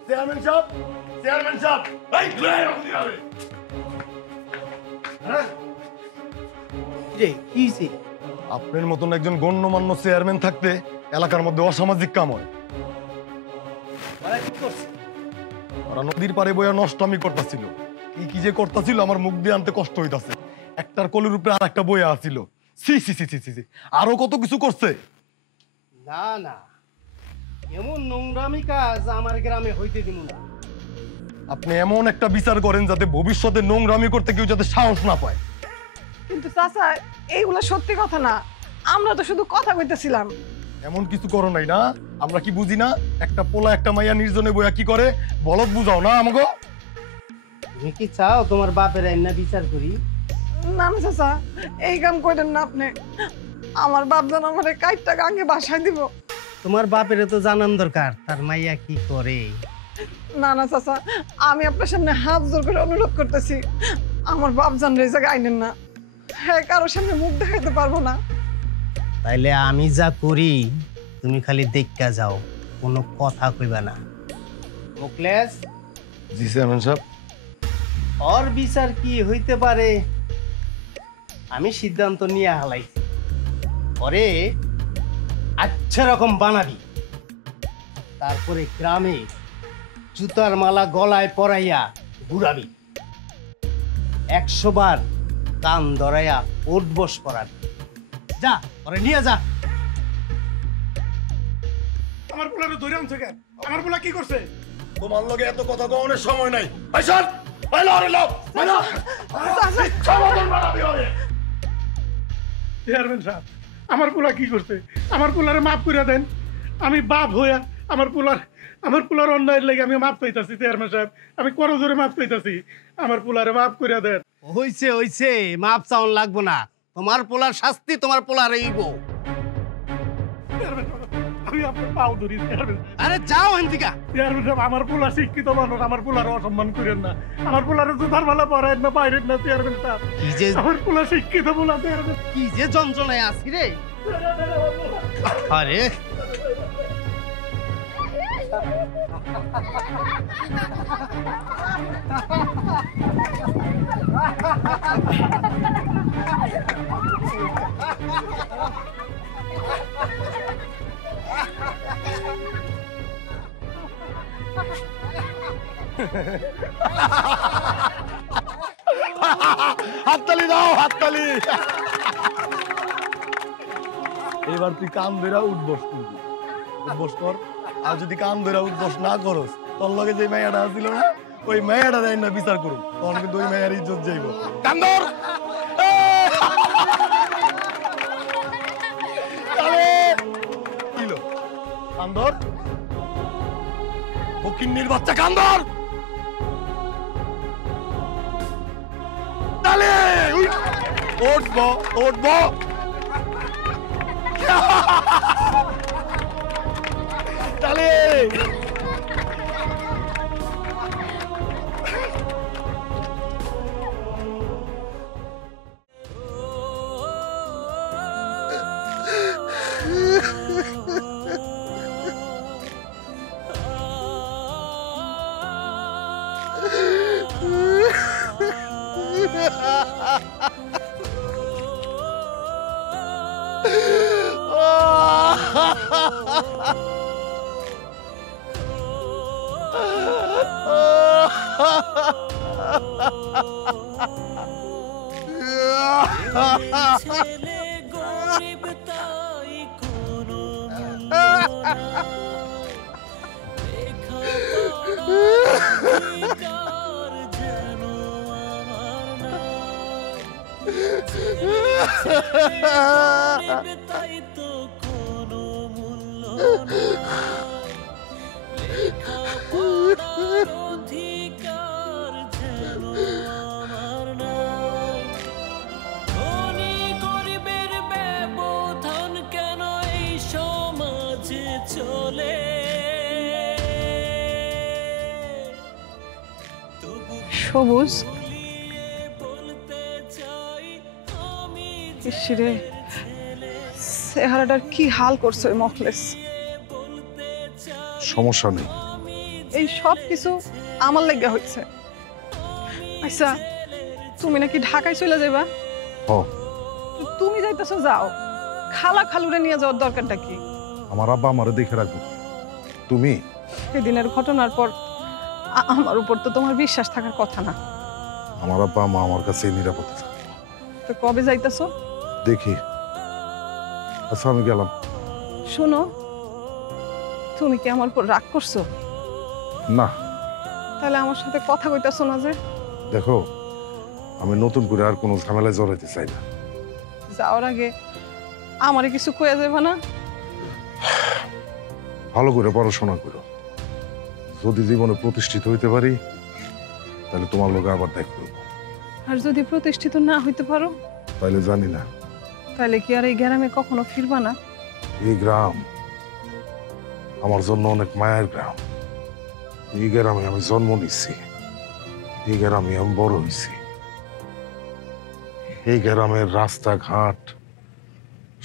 চেয়ারম্যান সাহেব, চেয়ারম্যান সাহেব, এই ঘুরে আসতে হবে। হ্যাঁ, রে কি হইছে? আপনার মতন একজন গণ্যমান্য চেয়ারম্যান থাকতে এলাকার মধ্যে অসামাজিক কাম হয়। ওরা কি করছে? ওরা নদীর পাড়ে বইয়া নষ্টমি করতেছিল। কি কি যে করতেছিল আমার মুখ দিয়ে আনতে কষ্ট হইতাছে। একটার কোলের উপরে আর একটা বইয়া আছিল। সি সি সি সি সি, আরো কত কিছু করছে। না না, এমন নোংরামি কাজ আমার গ্রামে হইতে দিব না। আপনি এমন একটা বিচার করেন যাতে ভবিষ্যতে নোংরামি করতে কেউ যাতে সাহস না পায়। কিন্তু চাচা, এইগুলো সত্যি কথা না, আমরা তো শুধু কথা কইতেছিলাম। এমন কিছু করো নাই না? আমরা কি বুঝি না? একটা পোলা একটা মাইয়া নির্জনে বইয়া কি করে, বলদ বুঝাও না আমাকে। তুমি কি চাও তোমার বাপের আইনা বিচার করি? না না চাচা, এই কাম করেন না আপনি। আমার বাপ যেন আমার কাইটটা গাঙ্গে বাসায় দিব। তোমার বাপের তো জানান দরকার তার মাইয়া কি করে। না না চাচা, আমি আপনার সামনে হাত জোর করে অনুরোধ করতেছি, আমার বাপ জান এই জায়গায় আইনেন না। হ্যাঁ, কারোর সামনে মুখ দেখাইতে পারবো না। তাইলে আমি যা করি তুমি খালি দেখা যাও, কোনো কথা কইবা না। মুখলেস, জি চেয়ারম্যান সাহেব। ওর বিচার কি হইতে পারে আমি সিদ্ধান্ত নিয়ে হালাইছি। পরে আচ্ছা রকম বানাবি, তারপরে গ্রামে জুতার মালা গলায় পরাইয়া ঘুরাবি, 100 বার কান ধরাইয়া উঠবস করাবি। যা, ওরে নিয়ে যা। আমার পোলারে ধরে আনছো কেন? আমার পোলা কি করছে? তোমার লগে এত কথা কওয়ার সময় নাই। আইসান, বাইলা আরে লাও, বাইলা। সমাধান বানাবি হবে। চেয়ারম্যান সাহেব, আমার পোলা কি করছে? আমার পোলারে মাফ করে দেন। আমি বাপ হইয়া আমার পোলার অন্যায়ের লেগে আমি মাফ পাইতাছি চেয়ারম্যান সাহেব। আমি করজোরে মাফ পাইতাছি। আমার পোলারে মাফ করে দেন। হইছে মাপ চাউন লাগবো না। তোমার পোলার শাস্তি তোমার পোলার এইব। চেয়ারম্যান সাহেব, আমি আপনার পাও ধরি চেয়ারম্যান। আরে যাও হেন্দিকা। চেয়ারম্যান সাহেব, আমার পোলা শিক্ষিত মানুষ, আমার পোলার অসম্মান করেন না। আমার পোলারে জুতার মালা পরায়েন না, বাইরেন না চেয়ারম্যান সাহেব। কি যে আমার পোলা শিক্ষিত পোলা চেয়ারম্যান। কি যে যন্ত্রণায় আছি রে। আরে হাততালি দাও, হাততালি। এবার তুই কান ধরে উঠবস করবি। উঠবস কর। আর যদি কান ধরে উঠবস না করস, তোর লগে যে মেয়াটা ছিল না, ওই মেয়াটা দেয় না বিচার করুন, তখন কিন্তু ওই মেয়ার ইজ্জত যাইব। কান ধর। কিলো কান ধর। ফকিন্নির বাচ্চা কান ধর। তালে উঠবো উঠবো। তালে ছেলে গরিব তাই কোনো লেখাপড়ার যেন আমার নাই, তাই তো কোনো মূল্য লেখাপড়ার অধিকার যেন আমার নাই। ধনী গরিবের ব্যবধান কেন এই সমাজে চলে? সবুজ, বলতে চাই আমি ইসরে চেহারাটার কি হাল করছে ওই মখলেস। সমস্যা নেই। এই সব কিছু আমার লেগে হচ্ছে। আচ্ছা, তুমি নাকি ঢাকায় চলে যাবা? ও, তুমি যাইতেছো, যাও। খালা খালুরে নিয়ে যাওয়ার দরকারটা কি? আমার আব্বা আমারে দেখে রাখবো। তুমি সেদিনের ঘটনার পর আমার উপর তো তোমার বিশ্বাস থাকার কথা না। আমার আব্বা মা আমার কাছে নিরাপদে থাকবো। তো কবে যাইতেছো? দেখি। আচ্ছা, আমি গেলাম। শোনো, তুমি কি আমার উপর রাগ করছো? না, তাহলে আমার সাথে কথা কইতাছো না যে? দেখো, আমি নতুন করে আর কোনো ঝামেলায় জড়াইতে চাই না। যাওয়ার আগে আমারে কিছু কইয়া যাবে না? ভালো করে পড়াশোনা করো। যদি জীবনে প্রতিষ্ঠিত হইতে পারি, তাহলে তোমার লোকে আবার দেখ করবো। আর যদি প্রতিষ্ঠিত না হইতে পারো, তাইলে জানি না। তাহলে কি আর এই গ্রামে কখনো ফিরবা না? এই গ্রাম আমার জন্য অনেক মায়ের গ্রাম। এই গ্রামে আমি জন্ম নিচ্ছি, এই গ্রামে আমি বড় হয়েছি। এই গ্রামের রাস্তাঘাট,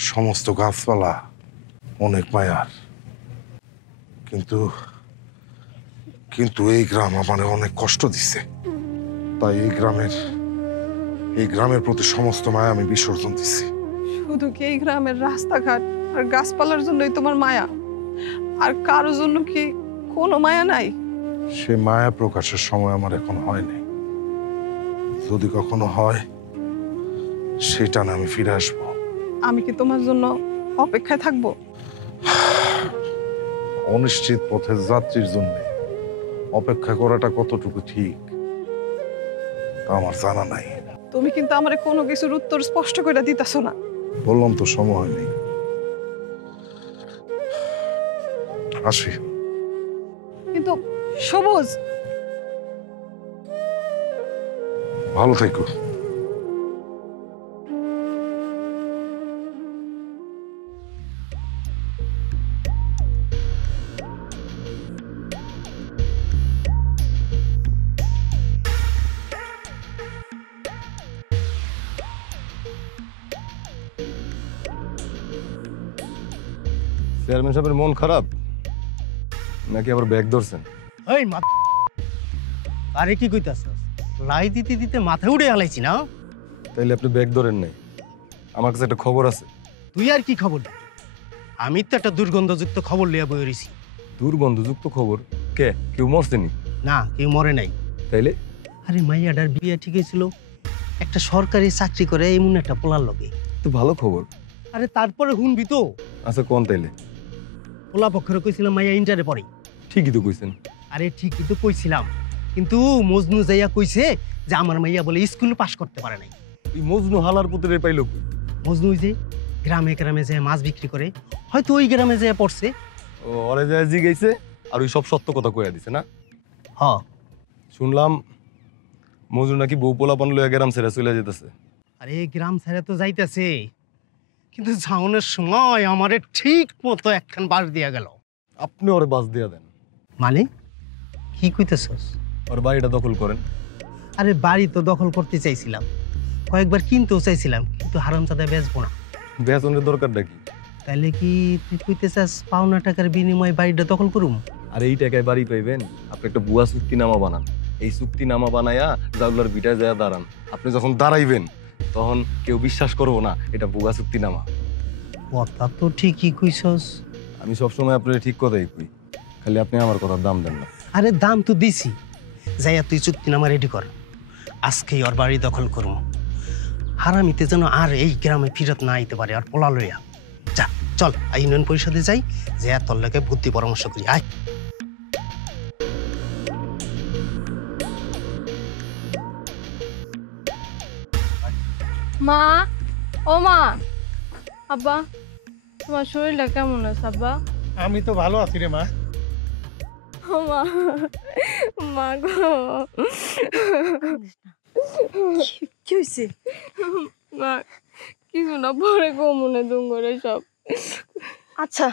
সমস্ত গাছপালা অনেক মায়ার। কিন্তু কিন্তু এই গ্রাম আমার অনেক কষ্ট দিছে। তাই এই গ্রামের প্রতি সমস্ত মায়া আমি বিসর্জন দিছি। শুধু কি এই গ্রামের রাস্তাঘাট আর গাছপালার জন্যই তোমার মায়া? আর কারোর জন্য কি কোনো মায়া নাই? সে মায়া প্রকাশের সময় আমার এখন হয়নি। যদি কখনো হয়, সেটা না আমি ফিরে আসবো। আমি কি তোমার জন্য অপেক্ষায় থাকবো? অনিশ্চিত পথের যাত্রীর জন্য অপেক্ষা করাটা কতটুকু ঠিক তা আমার জানা নাই। তুমি কিন্তু আমারে কোনো কিছুর উত্তর স্পষ্ট করে দিতেছো না। বললাম তো সময় হয়নি। আসি। কিন্তু সবুজ, ভালো থেকো। চেয়ারম্যান সাহেবের মন খারাপ নাকি আবার ব্যাগ ধরছেন? ওই মা, আরে কি কইতাছস? লাই দিতে দিতে মাথা উড়ে হালাইছি না। তাইলে আপনি ব্যাগ ধরেন নাই? আমার কাছে একটা খবর আছে। তুই আর কি খবর দিবি? আমি তো একটা দুর্গন্ধযুক্ত খবর লিয়া বই রইছি। দুর্গন্ধযুক্ত খবর? কে কেউ মরছেনি? না, কেউ মরে নাই। তাইলে আরে মাইয়াডার বিয়ে ঠিক হয়েছিল, একটা সরকারি চাকরি করে এমন একটা পোলার লগে। তো ভালো খবর। আরে তারপরে শুনবি তো, আচ্ছা কোন তাইলে? পোলা পক্ষের কইছিলাম মাইয়া ইন্টারে পড়ে। ঠিকই তো কইছেন। আরে ঠিকই তো কইছিলাম, কিন্তু মজনু যাইয়া কইছে যে আমার মাইয়া বলে স্কুল পাস করতে পারে নাই। এই মজনু হালার পুত্রে পাইল কই? মজনু ওই যে গ্রামে গ্রামে যায় মাছ বিক্রি করে, হয়তো ওই গ্রামে যায় পড়ছে। ও ওরে যায় জিগাইছে আর ওই সব সত্য কথা কইয়া দিছে না? হ, শুনলাম মজনু নাকি বউ পোলাপান লইয়া গ্রাম ছেড়ে চলে যেতেছে। আরে গ্রাম ছেড়ে তো যাইতেছে, কিন্তু যাওনের সময় আমারে ঠিক মতো একখান বাস দিয়া গেল। আপনি ওরে বাস দিয়া দেন। মানে কি কইতেছস? ওর বাড়িটা দখল করেন। আরে বাড়ি তো দখল করতে চাইছিলাম, কয়েকবার কিনতেও চাইছিলাম, কিন্তু হারামজাদা বেচবো না। বেতনের দরকারটা কি? তাইলে কি তুই কইতে চাস পাওনা টাকার বিনিময়ে বাড়িটা দখল করুম? আর এই টাকায় বাড়ি পাইবেন? আপনি একটা ভুয়া চুক্তিনামা বানান। এই চুক্তিনামা বানায়া জাউলার বিটায় যায় দাঁড়ান। আপনি যখন দাঁড়াইবেন তখন কেউ বিশ্বাস করবো না এটা ভুয়া চুক্তিনামা। কথা তো ঠিকই কইছস। আমি সবসময় আপনার ঠিক কথাই কই, খালি আপনি আমার কথার দাম দেন না। আরে দাম তো দিছি, যাইয়া তুই চুক্তিনামা রেডি কর, আজকেই ওর বাড়ি দখল করুম। হারামিতে যেন আর এই গ্রামে ফিরত না আইতে পারে আর পোলা লইয়া। যা চল ইউনিয়ন পরিষদে যাই, যে তোর লাগে বুদ্ধি পরামর্শ করি। আয়। মা, ও মা, আব্বা, তোমার শরীরটা কেমন আছে আব্বা? আমি তো ভালো আছি রে মা। ও মা, মা গো, কি হয়েছে? মা কিছু না, পরে গো মনে দুম করে সব। আচ্ছা,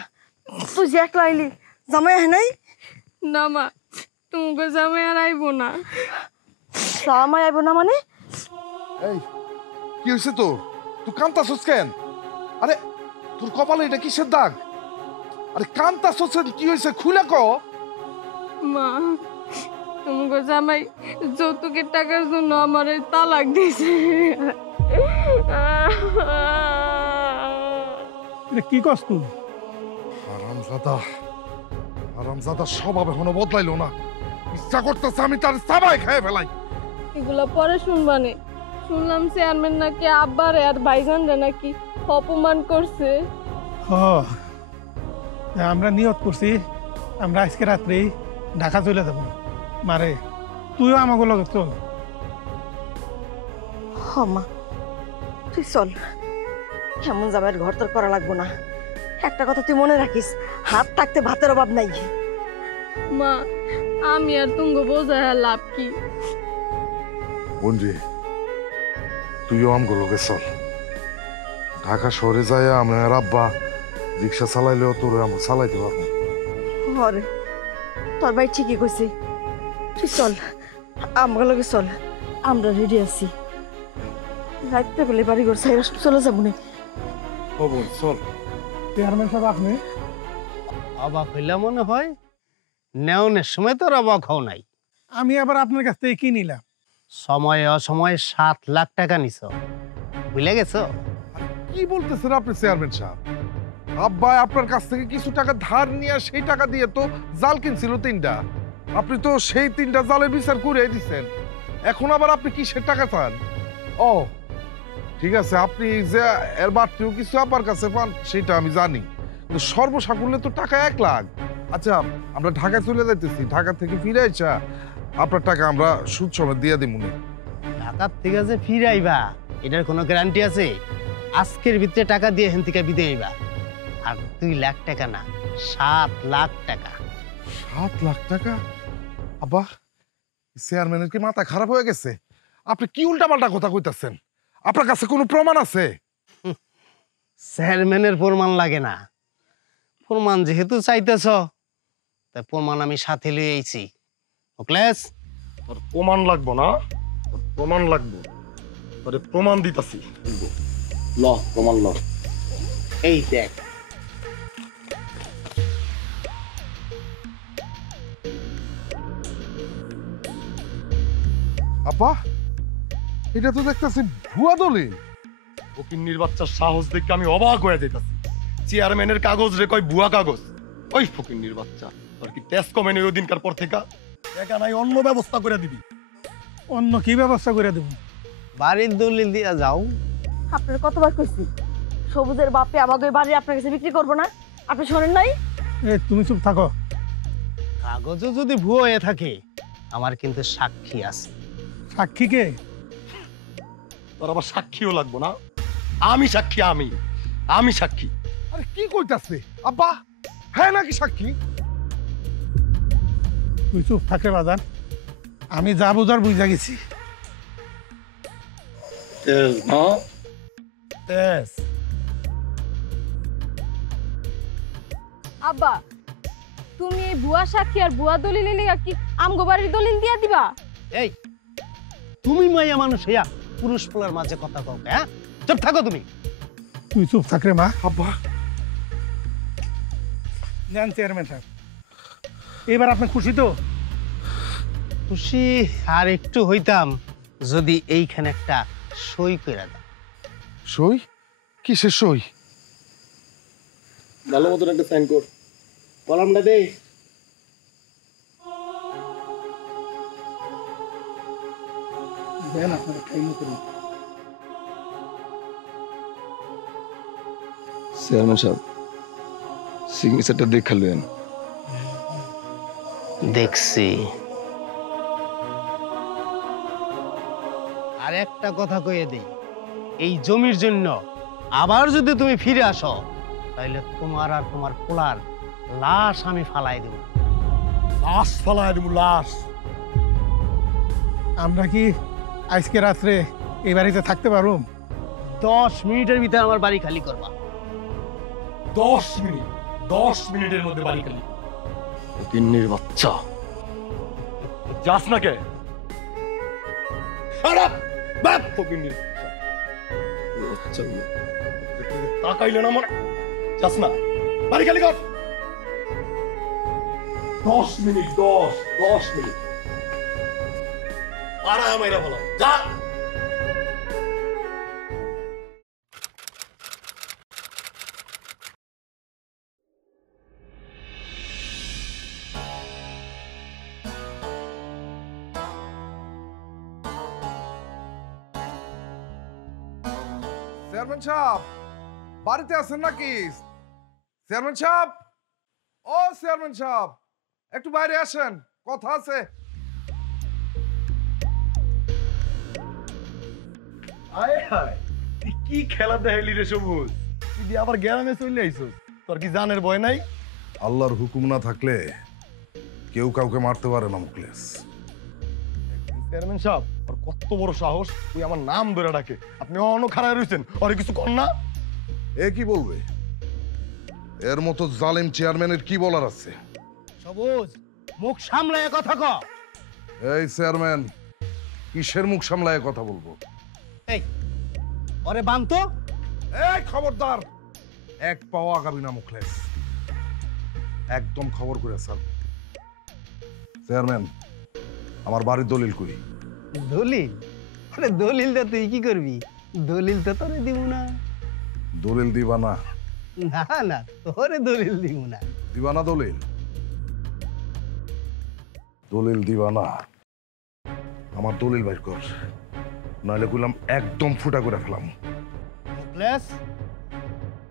তুই যে একলা আইলি, জামাই আহে নাই? না মা, তোমাকে জামাই আর আইবো না। জামাই আইব না মানে? এই কি হয়েছে তোর? তুই কান্তাছস কেন? আরে তোর কপালে এটা কিসের দাগ? আরে কান্তাছস কেন? কি হয়েছে খুলে ক। মা, তোমাকে জামাই যৌতুকের টাকার জন্য আমার তালাক দিয়েছে। এটা কি কস তুই? আরামজাদা স্বভাব এখনো বদলাইলো না। ইচ্ছা করতেছে আমি তার সাবাই খেয়ে ফেলাই। এগুলা পরে শুনবানে। শুনলাম চেয়ারম্যান নাকি আব্বারে আর ভাইজানরে নাকি অপমান করছে। আমরা নিয়ত করছি আমরা আজকে রাত্রেই ঢাকা চলে যাব। মারে তুইও আমাকে লগে চল। হ মা, তুই চল। এমন জামাইয়ের ঘর তোর করা লাগবো না। একটা কথা তুই মনে রাখিস, হাত থাকতে ভাতের অভাব নাই। মা, আমি আর তুঙ্গ বোঝায় লাভ কি? বন্ধু তুইও আমগুলো লোকে চল। ঢাকা শহরে যায় আমার আব্বা রিক্সা চালাইলেও তোর আমার চালাইতে পারবো। হরে তোর ভাই ঠিকই কইছে, তুই চল আমার লগে চল। আমরা রেডি আছি, রাত্রে বেলে বাড়ি ঘর সাইরা চলে যাবো না। ও বোন চল। চেয়ারম্যান সাহেব আপনি অবাক হইলা মনে হয়? নেওনের সময় তোর অবাক হও নাই। আমি আবার আপনার কাছ থেকে কি নিলাম? সময়ে অসময়ে 7 লাখ টাকা নিছ, ভুলে গেছো? কি বলতেছেন আপনি চেয়ারম্যান সাহেব? আব্বা আপনার কাছ থেকে কিছু টাকা ধার নিয়ে সেই টাকা দিয়ে তো জাল কিনছিল 3টা। আপনি তো সেই 3টা জালের বিচার করে দিচ্ছেন। এখন আবার আপনি কিসের টাকা চান? ও ঠিক আছে, আপনি যে এর বাড়তিও কিছু আপনার কাছে পান সেটা আমি জানি, কিন্তু সর্বসাকুল্যে তো টাকা 1 লাখ। আচ্ছা আমরা ঢাকা চলে যাইতেছি, ঢাকা থেকে ফিরে আইসা আপনার টাকা আমরা সুদ সমেত দিয়ে দিব। ঢাকার থেকে যে ফিরাইবা এটার কোনো গ্যারান্টি আছে? আজকের ভিতরে টাকা দিয়ে হেন থেকে বিদে হইবা। আর 2 লাখ টাকা না, 7 লাখ টাকা। 7 লাখ টাকা? আব্বা, চেয়ারম্যানের কি মাথা খারাপ হয়ে গেছে? আপনি কি উল্টাপাল্টা কথা কইতাছেন? আপনার কাছে কোনো প্রমাণ আছে? চেয়ারম্যানের প্রমাণ লাগে না। প্রমাণ যেহেতু চাইতেছ, তাই প্রমাণ আমি সাথে লই আইছি। মুকলেশ, তোর প্রমাণ লাগবো না, তোর প্রমাণ লাগবো। তোরে প্রমাণ দিতাছি। ল প্রমাণ ল। এই দেখ। আব্বা, এটা তো দেখতেছি ভুয়া দলিল। ফকিন্নির বাচ্চার সাহস দেখে আমি অবাক হয়ে যাইতাছি। চেয়ারম্যানের কাগজ রে কয় ভুয়া কাগজ। ওই ফকিন্নির বাচ্চা, তোর কি তেজ কমে নেই ওই দিনকার পর থেকে? টাকা নাই, অন্য ব্যবস্থা করে দিবি। অন্য কি ব্যবস্থা করে দেবো? বাড়ির দলিল দিয়া যাও। আপনার কতবার কইছি সবুজের বাপে আমাকে ওই বাড়ি আপনার কাছে বিক্রি করবো না? আপনি শোনেন নাই? তুমি চুপ থাকো। কাগজও যদি ভুয়ো হয়ে থাকে, আমার কিন্তু সাক্ষী আছে। সাক্ষীকে? তোর আবার সাক্ষীও লাগবো না? আমি সাক্ষী, আমি সাক্ষী। আরে কি কইতাছে আব্বা? হ্যাঁ নাকি সাক্ষী? তুই চুপ থাকে বাজান, আমি যা বোঝার বুঝা গেছি। আব্বা, তুমি এই বুয়া সাক্ষী আর বুয়া দলিল লিগা কি আমগো বাড়ির দলিল দিয়া দিবা? এই, তুমি মাইয়া মানুষ হইয়া পুরুষ পোলার মাঝে কথা কও, হ্যাঁ? চুপ থাকো তুমি। তুই চুপ থাকরে মা। আব্বা, জান চেয়ারম্যান সাহেব, এবার আপনি খুশি তো? খুশি আর একটু হইতাম যদি এইখানে একটা সই কইরা দাও। সই? কিসের সই? ভালো মতন একটা সাইন কর। কলমটা দে। দেন আপনারা টাইম করুন। চেয়ারম্যান সাহেব, সিগনেচারটা দেখালেন? দেখছি। আর একটা কথা কইয়ে দেই, এই জমির জন্য আবার যদি তুমি ফিরে আসো, তাহলে তোমার আর তোমার পোলার লাশ আমি ফালাই দেব। লাশ ফালায় দেবো, লাশ। আমরা কি আজকে রাত্রে এই বাড়িতে থাকতে পারবো? 10 মিনিটের ভিতরে আমার বাড়ি খালি করবা। 10 মিনিট? 10 মিনিটের মধ্যে বাড়ি খালি? ফকিন্নির বাচ্চা, যাস না কে? ফকিন্নির বাচ্চা, তাকাইলে না মনে, যাস না, বাড়ি খালি কর। 10 মিনিট, 10 মিনিট। পাড়া মাইরা বলো, যা। চেয়ারম্যান সাহেব, বাড়িতে আছেন নাকি? চেয়ারম্যান সাহেব, ও চেয়ারম্যান সাহেব, একটু বাইরে আসেন, কথা আছে। আয় হায়, তুই কি খেলা দেখাইলি রে সবুজ? তুই আবার গ্রামে চলে আইছস, তোর কি জানের ভয় নাই? আল্লাহর হুকুম না থাকলে কেউ কাউকে মারতে পারে না মুকলেশ। চেয়ারম্যান সাহেব, ওর কত বড় সাহস, তুই আমার নাম ধরে ডাকে। আপনি অন্য খারাপ রয়েছেন, ওরে কিছু কর না। এ কি বলবে? এর মতো জালিম চেয়ারম্যানের কি বলার আছে? সবুজ, মুখ সামলায় কথা কও। এই চেয়ারম্যান, কিসের মুখ সামলায় কথা বলবো? এই, ওরে বানতো। এই খবরদার, এক পাও আগাবি না মুকলেশ, একদম খবর করে স্যার। চেয়ারম্যান, আমার বাড়ির দলিল কই? দলিল? আরে দলিলটা তুই কি করবি? দলিল তো তোরে দিব না। দলিল দিবা না? না না, তোরে দলিল দিব না। দিবা না দলিল? দলিল দিবা না? আমার দলিল বাইর কর, নাহলে কইলাম একদম ফুটা করে ফেলাম। মুকলেশ,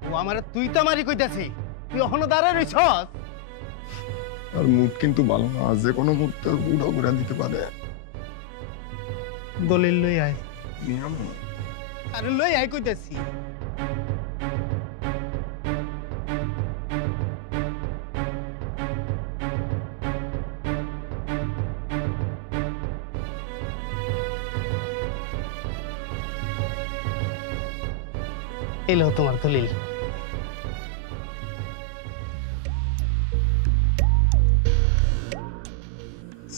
ও আমারে তুই তো মারি কইতাছি, তুই এখনো দাঁড়ায় রইছস? আর মুড কিন্তু ভালো না, যে কোনো মুহূর্তে বুড়ো করে দিতে পারে। দলিল লই আয়। নিয়ম আরে লই আয় কইতাছি। এলো তোমার দলিল।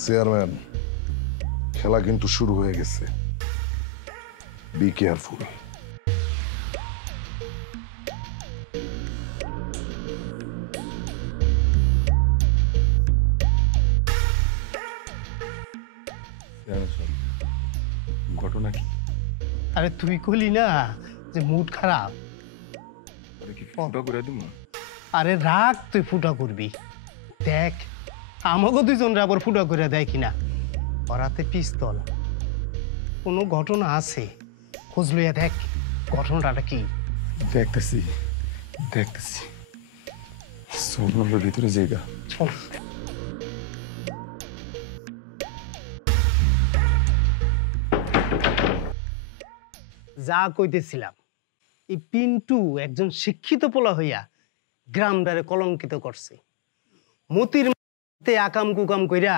চেয়ারম্যান, খেলা কিন্তু শুরু হয়ে গেছে, বি কেয়ারফুল। ঘটনা কি? আরে তুই কইলি না যে মুড খারাপ? কি ফটো করে দিব? আরে রাগ, তুই ফুটা করবি। দেখ আমাকে দুইজন আবার ফুটা করে দেয় কিনা। ওরাতে পিস্তল, কোনো ঘটনা আছে, খোঁজ লইয়া দেখ ঘটনাটা কি। দেখতেছি দেখতেছি, সোনার ভিতরে জায়গা। চল। যা কইতেছিলাম, এই পিন্টু একজন শিক্ষিত পোলা হইয়া গ্রামদারে কলঙ্কিত করছে। মতির আকাম কুকাম কইরা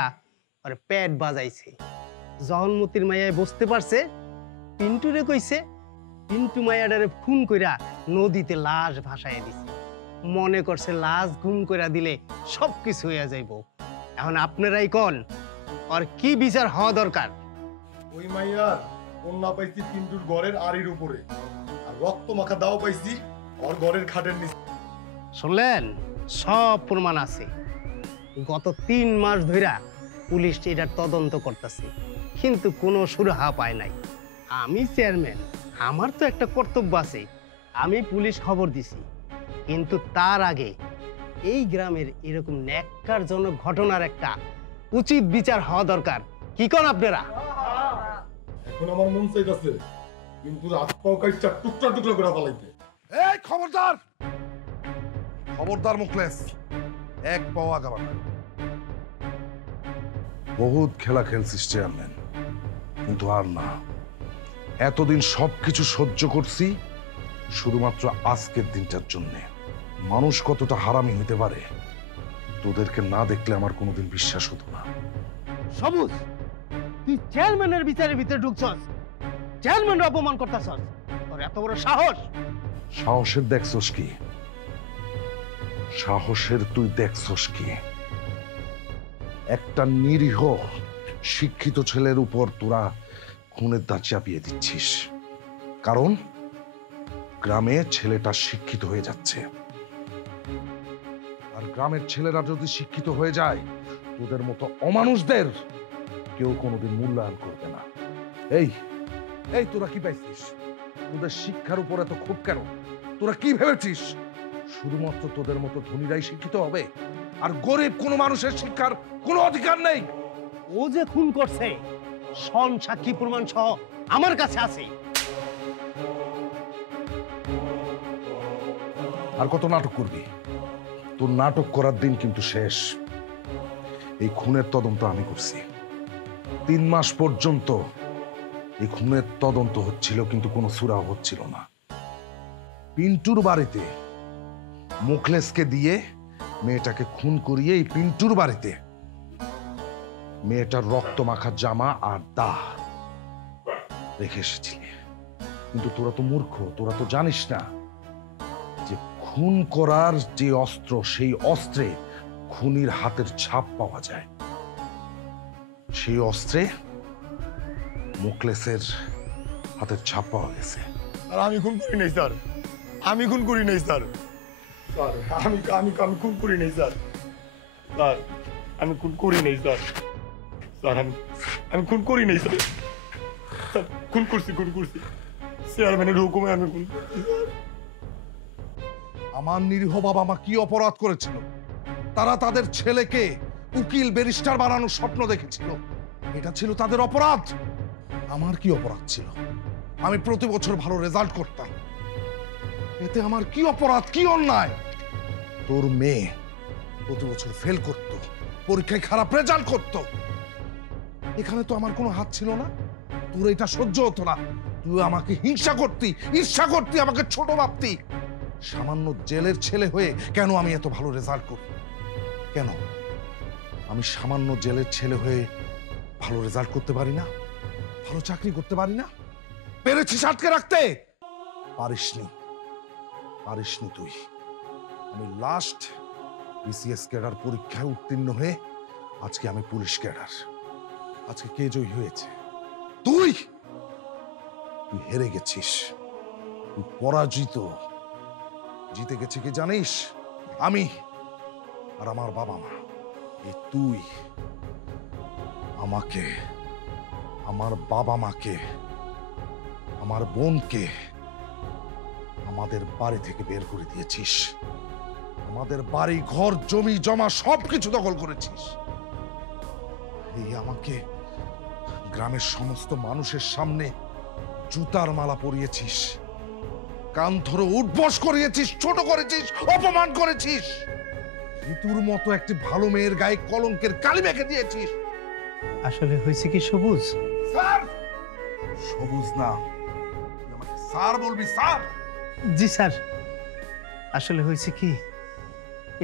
আর পেট বাজাইছে। যখন মতির মাইয়ায় বুঝতে পারছে, পিন্টুরে কইছে, পিন্টু মাইয়াডারে খুন কইরা নদীতে লাশ ভাসাইয়া দিছে। মনে করছে লাশ গুম কইরা দিলে সবকিছু হইয়া যাইব। এখন আপনারাই কোন আর কি বিচার হওয়া দরকার? ওই মাইয়ার কন্যা পাইছি পিন্টুর ঘরের আড়ির উপরে, আর রক্ত মাখা দাও পাইছি ওর ঘরের খাটের নিচে। শুনলেন? সব প্রমাণ আছে। গত 3 মাস ধইরা পুলিশ এটার তদন্ত করতেছে, কিন্তু কোনো সুরাহা পায় নাই। আমি চেয়ারম্যান, আমার তো একটা কর্তব্য আছে, আমি পুলিশ খবর দিছি। কিন্তু তার আগে এই গ্রামের এরকম ন্যাক্কারজনক ঘটনার একটা উচিত বিচার হওয়া দরকার। কি কোন আপনারা? এখন আমার মন চাইতাছে পিন্টুর হাত পাও কাইটা টুকরা টুকরা করে ফেলাইতে। এই খবরদার, খবরদার মুখলেস, এক পাও আগাবা না। বহুত খেলা খেলছিস চেয়ারম্যান, কিন্তু আর না। এতদিন সবকিছু সহ্য করছি শুধুমাত্র আজকের দিনটার জন্য। মানুষ কতটা হারামি হতে পারে তোদেরকে না দেখলে আমার কোনোদিন বিশ্বাস হতো না। সবুজ, তুই চেয়ারম্যানের বিচারের ভিতরে ঢুকছস, চেয়ারম্যানের অপমান করতেছস। তোর এত বড় সাহস! সাহসের দেখছস কি? সাহসের তুই দেখছস কি? একটা নিরীহ শিক্ষিত ছেলের উপর তোরা খুনের দাঁত চাপিয়ে দিচ্ছিস, কারণ গ্রামে ছেলেটা শিক্ষিত হয়ে যাচ্ছে। আর গ্রামের ছেলেরা যদি শিক্ষিত হয়ে যায়, তোদের মতো অমানুষদের কেউ কোনোদিন মূল্যায়ন করবে না। এই এই তোরা কি পাইছিস? তোদের শিক্ষার উপর এত ক্ষোভ কেন? তোরা কি ভেবেছিস শুধুমাত্র তোদের মতো ধনীরাই শিক্ষিত হবে, আর গরিব কোনো মানুষের শিক্ষার কোনো অধিকার নেই? ও যে খুন করছে, সন সাক্ষী প্রমাণ সহ আমার কাছে আছে। আর কত নাটক করবি? তোর নাটক করার দিন কিন্তু শেষ। এই খুনের তদন্ত আমি করছি। 3 মাস পর্যন্ত এই খুনের তদন্ত হচ্ছিল, কিন্তু কোনো সুরাহ হচ্ছিল না। পিন্টুর বাড়িতে মুখলেসকে দিয়ে মেয়েটাকে খুন করিয়ে এই পিন্টুর বাড়িতে মেয়েটার রক্ত মাখা জামা আর দাহ রেখে এসেছিলি। কিন্তু তোরা তো মূর্খ, তোরা তো জানিস না যে খুন করার যে অস্ত্র, সেই অস্ত্রে খুনির হাতের ছাপ পাওয়া যায়। সেই অস্ত্রে মুখলেসের হাতের ছাপ পাওয়া গেছে। আর আমি খুন করি নাই স্যার, আমি খুন করি নাই স্যার। স্যার আমি আমি আমি খুন করি নাই স্যার। স্যার আমি খুন করি নাই স্যার। স্যার আমি খুন করি নাই স্যার। স্যার খুন করছি চেয়ারম্যানের হুকুমে আমি খুন করছি। আমার নিরীহ বাবা মা কি অপরাধ করেছিল? তারা তাদের ছেলেকে উকিল ব্যারিস্টার বানানোর স্বপ্ন দেখেছিল, এটা ছিল তাদের অপরাধ। আমার কি অপরাধ ছিল? আমি প্রতি বছর ভালো রেজাল্ট করতাম, এতে আমার কি অপরাধ, কি অন্যায়? তোর মেয়ে প্রতি বছর ফেল করত, পরীক্ষায় খারাপ রেজাল্ট করত, এখানে তো আমার কোনো হাত ছিল না। তোর এটা সহ্য হতো না, তুই আমাকে হিংসা করতি, ঈর্ষা করতি, আমাকে ছোট ভাবতি। সামান্য জেলের ছেলে হয়ে কেন আমি এত ভালো রেজাল্ট করি? কেন আমি সামান্য জেলের ছেলে হয়ে ভালো রেজাল্ট করতে পারি না? ভালো চাকরি করতে পারি না? পেরেছিস আটকে রাখতে? পারিসনি। পারিসনি তুই। আমি লাস্ট বিসিএস ক্যাডার পরীক্ষায় উত্তীর্ণ হয়ে আজকে আমি পুলিশ ক্যাডার। আজকে কে জয়ী হয়েছে? তুই। তুই হেরে গেছিস, তুই পরাজিত। জিতে গেছে কি জানিস? আমি আর আমার বাবা মা। এই তুই আমাকে, আমার বাবা মাকে, আমার বোনকে আমাদের বাড়ি থেকে বের করে দিয়েছিস। আমাদের বাড়ি ঘর জমি জমা সবকিছু দখল করেছিস। এই আমাকে গ্রামের সমস্ত মানুষের সামনে জুতার মালা পরিয়েছিস, কান ধরে উঠবস করিয়েছিস, ছোট করেছিস, অপমান করেছিস। ঋতুর মতো একটি ভালো মেয়ের গায়ে কলঙ্কের কালি মেখে দিয়েছিস। আসলে হয়েছে কি সবুজ, স্যার! সবুজ না, তুই আমাকে স্যার বলবি? স্যার! জি স্যার, আসলে হয়েছে কি,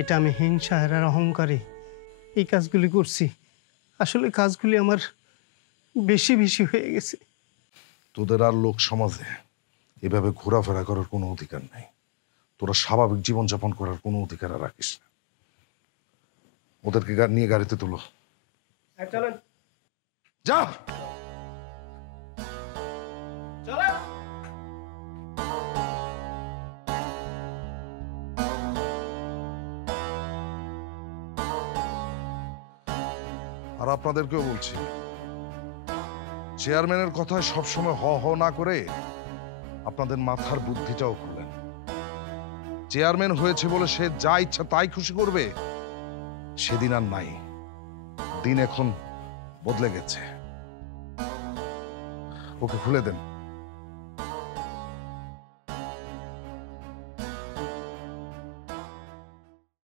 এটা আমি হিংসা আর অহংকারে এই কাজগুলি করছি। আসলে কাজগুলি আমার বেশি বেশি হয়ে গেছে। তোদের আর লোক সমাজে এভাবে ঘোরাফেরা করার কোনো অধিকার নেই। তোরা স্বাভাবিক জীবনযাপন করার কোনো অধিকার আর রাখিস না। ওদেরকে নিয়ে গাড়িতে তুলো। চলেন। যা। আর আপনাদেরকেও বলছি, চেয়ারম্যানের কথায় সবসময় হ হ না করে আপনাদের মাথার বুদ্ধিটাও খুলেন। চেয়ারম্যান হয়েছে বলে সে যা ইচ্ছা তাই খুশি করবে সেদিন আর নাই। দিন এখন বদলে গেছে। ওকে খুলে দেন।